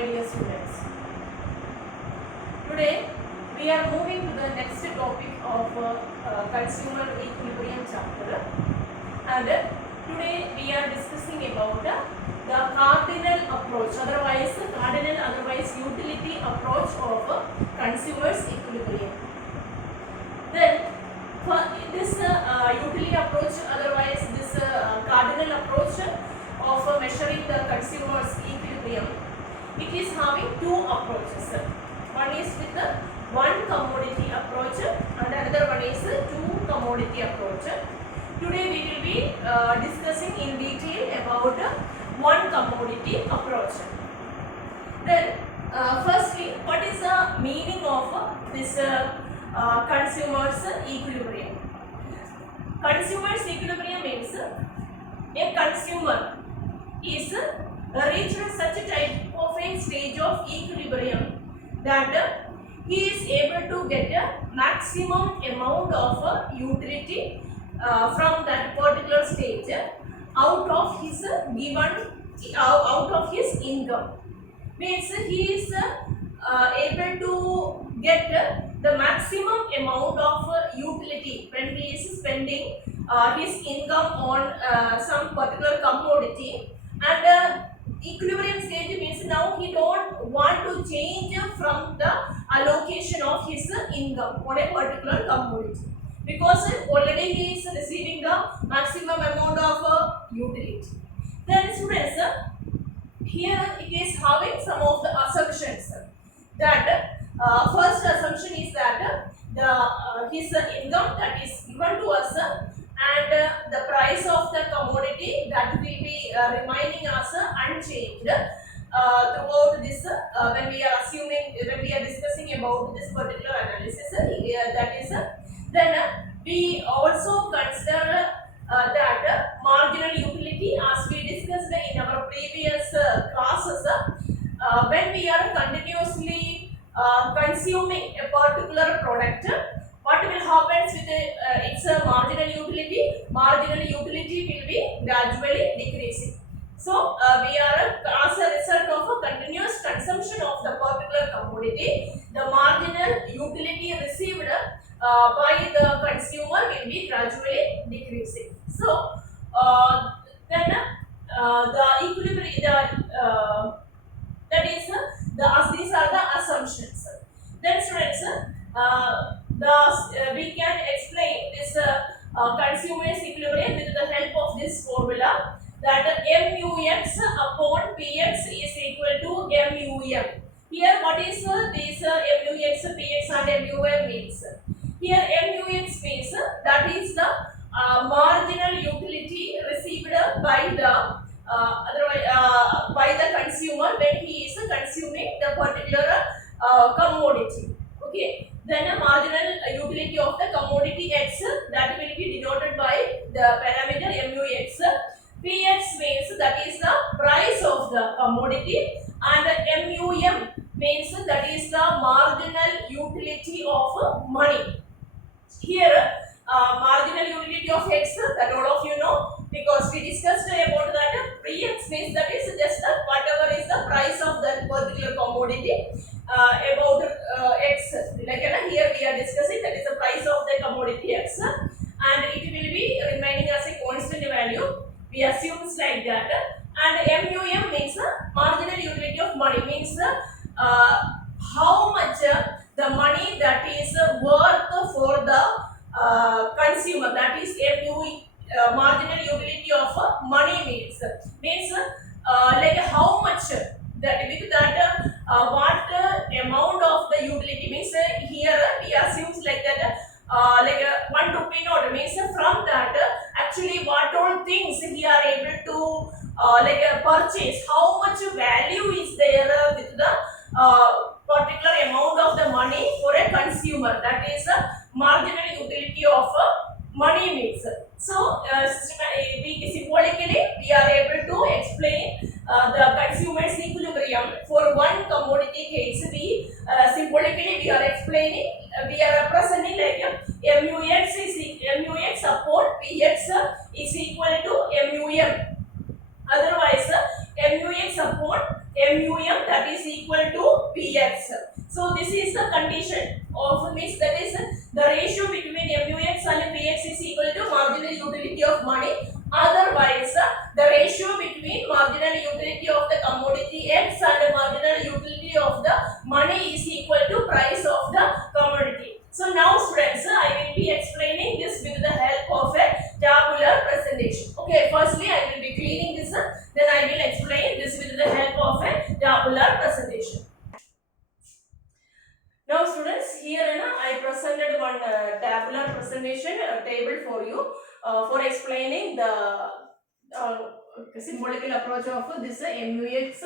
my dear students. Today we are moving to the next topic of consumer equilibrium chapter, and today we are discussing about the cardinal approach, otherwise utility approach of consumers equilibrium. Then for this utility approach, otherwise this cardinal approach of measuring the consumers equilibrium, it is having two approaches. One is with the one commodity approach and another one is two commodity approach. Today we will be discussing in detail about one commodity approach. Then firstly, what is the meaning of this consumers equilibrium? Consumers equilibrium means a consumer is reached such a type of a stage of equilibrium that he is able to get a maximum amount of utility from that particular stage out of his out of his income. Means he is able to get the maximum amount of utility when he is spending his income on some particular commodity. And equilibrium stage means now he don't want to change from the allocation of his income on a particular commodity, because already he is receiving the maximum amount of utility. Then students, here it is having some of the assumptions. That first assumption is that his income that is given to us and the price of the commodity that will be remaining as unchanged throughout this when we are discussing about this particular analysis. That is then we also consider that marginal utility, as we discussed in our previous classes. When we are continuously consuming a particular product, what will happen with its marginal utility? Marginal utility will be gradually decreasing. So we are, as a result of a continuous consumption of the particular commodity, the marginal utility received by the consumer will be gradually decreasing. So then the equilibrium, that is these are the assumptions. Then students, we can explain this consumers equilibrium with the help of this formula, that MUX upon PX is equal to MUM. Here what is this MUX, PX and MUM means? Here MUX means that is the marginal utility received by the by the consumer when he is consuming the particular commodity. Okay, then a marginal utility of the commodity X, that will be denoted by the parameter MUX. PX means that is the price of the commodity, and MUM means that is the marginal utility of money. Here marginal utility of X, that all of you know, because we discussed about that. PX means that is just whatever is the price of that particular commodity about X. Like here we are discussing that is the price of the commodity X, and it will be remaining as a constant value. We assume it's like that. And MUM means marginal utility of money, means how much the money that is worth for the consumer, that is marginal utility of money means like how much that with that what amount of the utility means. Here we assume like that like 1 rupee note means from that actually what all things we are able to purchase, how much value is there with the particular amount of the money for a consumer, that is marginal utility of money means. So symbolically we are able to explain the consumers equilibrium for one commodity case. We symbolically we are explaining, we are representing like MUX upon PX is equal to MUM. Otherwise MUX upon MUM that is equal to PX. So this is the condition of means that is the ratio between MUX and PX is equal to marginal utility of money. Otherwise, the ratio between marginal utility of the commodity X and marginal utility of the money is equal to price of the commodity. So now students, I will be explaining this with the help of a tabular presentation. Okay, firstly I will be cleaning this up, then I will explain this with the help of a tabular presentation. Now students, here I presented one tabular presentation table for you for explaining the symbolical approach of this MUX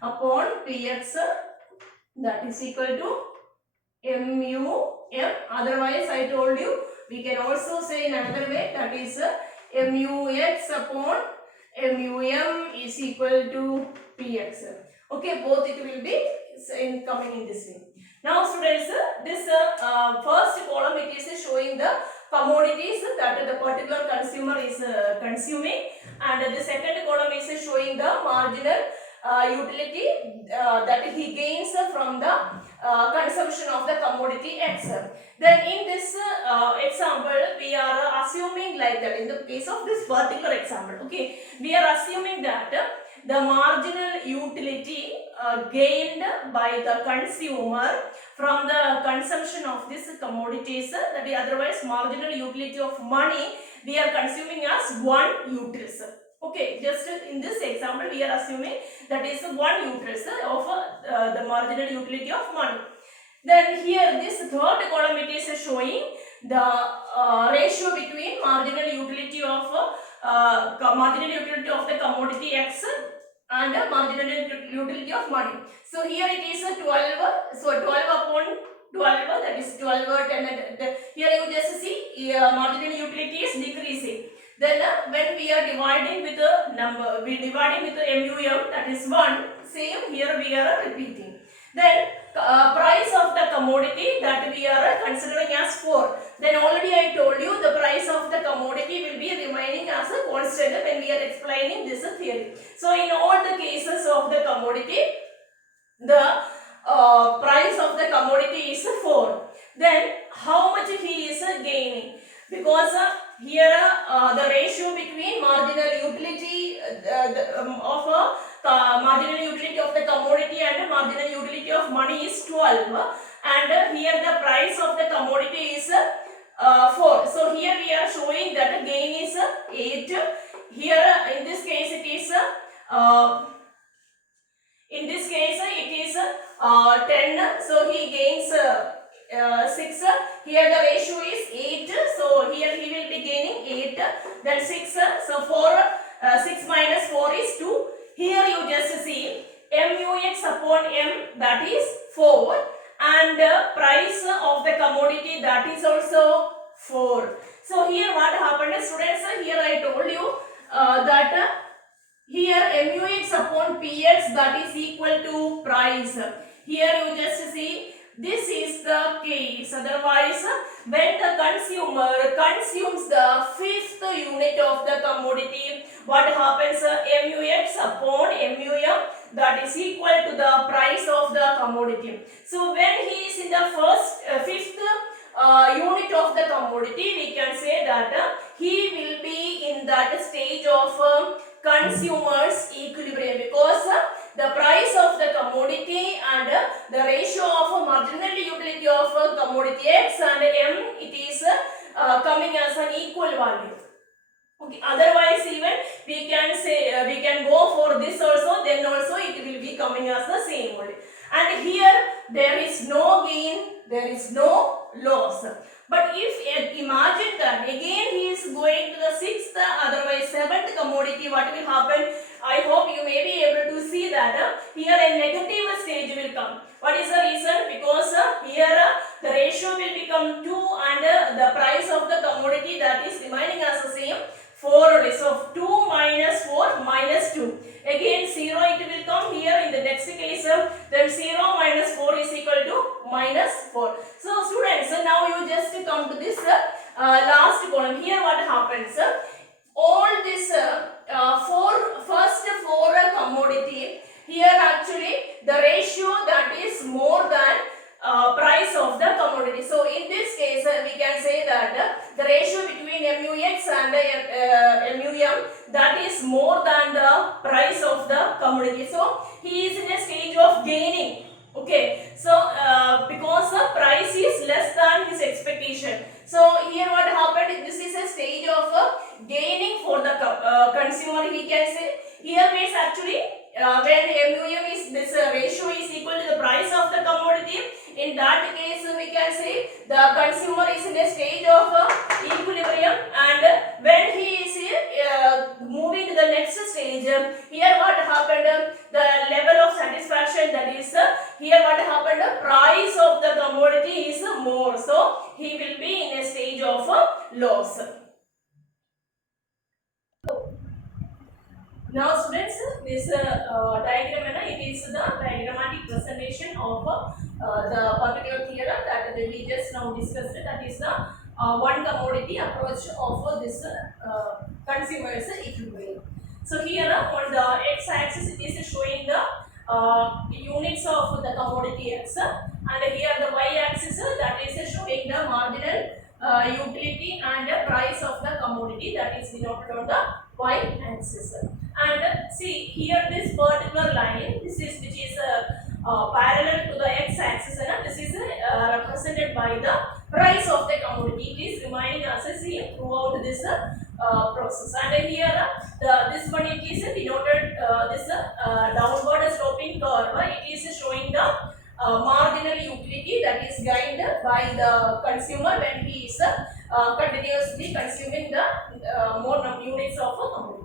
upon PX that is equal to MUM. Otherwise I told you we can also say in another way, that is MUX upon MUM is equal to PX. Okay, both it will be coming in this way. Now students, this first column it is showing the commodities that the particular consumer is consuming, and the second column is showing the marginal utility that he gains from the consumption of the commodity X. Then in this example, we are assuming like that. In the case of this particular example, okay, we are assuming that the marginal utility gained by the consumer from the consumption of these commodities, that is otherwise marginal utility of money, we are consuming as 1 utility. Okay, just in this example we are assuming that is 1 utility of the marginal utility of money. Then here this third column it is showing the ratio between marginal utility of the commodity X and marginal utility of money. So here it is 12. So 12 upon 12, that is 12, 10. Here you just see marginal utility is decreasing. Then when we are dividing with the number, we dividing with the MUM, that is 1. Same here we are repeating. Then price of the commodity that we are considering as 4. Then already I told you the price of the commodity will be remaining as a constant when we are explaining this theory. So in all the cases of the commodity, the price of the commodity is 4. Then how much he is gaining? Because here the ratio between marginal utility of marginal utility of the commodity and marginal utility of money is 12, and here the price of the commodity is 4. So here we are showing that the gain is 8. Here in this case it is in this case it is 10. So he gains 6. Here the ratio is 8. So here he will be gaining 8. Then 6. So 6 minus 4 is 2. Here you just see MUX upon M, that is 4, and price of the commodity, that is also 4. So here what happened, students? Here I told you that here MUX upon PX, that is equal to price. Here you just see this is the case. Otherwise, when the consumer consumes the 5th unit of the commodity, what happens? MUX upon MUM, that is equal to the price of the commodity. So when he is in the 5th unit of the commodity, we can say that he will be in that stage of consumer's equilibrium, because the price of the commodity and the ratio of marginal utility of commodity X and M, it is coming as an equal value. Okay, otherwise even we can say we can go for this also, then also it will be coming as the same only. And here there is no gain, there is no loss. But if imagine that again he is going to the 6th, otherwise 7th commodity, what will happen? I hope you may be able to see that here a negative stage will come. What is the reason? Because here the ratio will become 2 and the price of the commodity, that is remaining as the same, 4 only. So 2 minus 4 minus 2. Again 0 it will come here in the next case. Then 0 minus 4 is equal to minus 4. So students, now you just come to this last column. Here what happens? All this first 4 commodity, here actually ratio that is more than price of the commodity. So in this case we can say that the ratio between MUX and MUM, that is more than the price of the commodity. So he is in a stage of gaining. Okay, so because the price is less than his expectation. So here what happened, this is a stage of gaining for the consumer, he can say. Here means actually when MUM is, this ratio is equal to the price of the commodity, in that case we can say the consumer is in a stage of equilibrium, and when he is moving to the next stage, here what happened, the level of satisfaction, that is here what happened, the price of the commodity is more, so he will be in a stage of loss. Now students, this diagram, it is the diagrammatic presentation of the particular theorem that we just now discussed, that is the one commodity approach of this consumer's equilibrium. So here on the x-axis it is showing the units of the commodity x, and here the y-axis that is showing the marginal utility and the price of the commodity, that is denoted on the y-axis. And see here this particular line, this is which is parallel to the x-axis, and this is represented by the price of the commodity. It is remaining as a same throughout this process. And here this one, it is denoted this downward sloping curve. It is showing the marginal utility that is gained by the consumer when he is continuously consuming the more units of a commodity.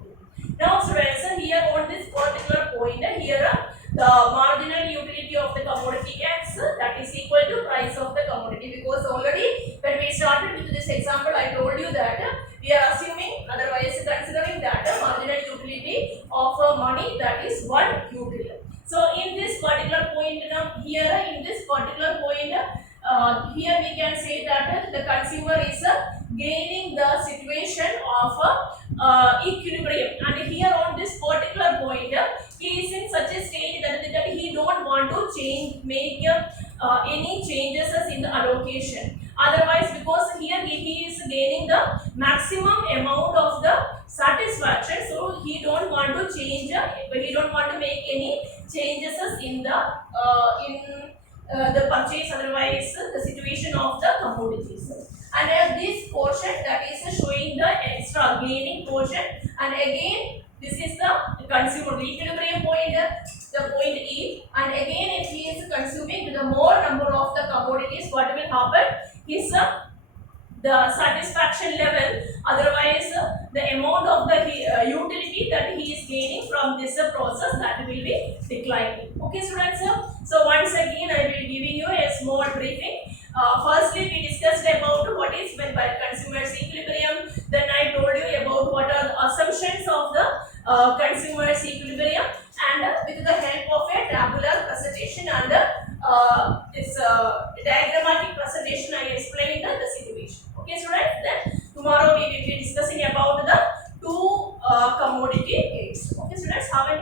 Now students, here on this particular point, here the marginal utility of the commodity x, that is equal to price of the commodity, because already when we started with this example I told you that we are assuming, otherwise considering that marginal utility of money, that is 1 util. So in this particular point, here in this particular point, here we can say that the consumer is gaining the situation of equilibrium, and here on this particular point he is in such a state that he don't want to make any changes in the allocation. Otherwise, because here he is gaining the maximum amount of the satisfaction, so he don't want to change, he don't want to make any changes in the purchase, otherwise the situation of the commodities. And this portion that is showing the extra gaining portion, and again this is the consumer equilibrium point, the point E, and again if he is consuming the more number of the commodities, what will happen is the satisfaction level, otherwise the amount of the utility that he is gaining from this process, that will be declining. Okay students, so once again I will be giving you a small briefing. Firstly we discussed about what is meant by consumer's equilibrium, then I told you about what are the assumptions of the consumer's equilibrium, and with the help of a tabular presentation and this diagrammatic presentation I explained the situation. Okay students, then tomorrow we will be discussing about the two commodity gates. Okay students, have a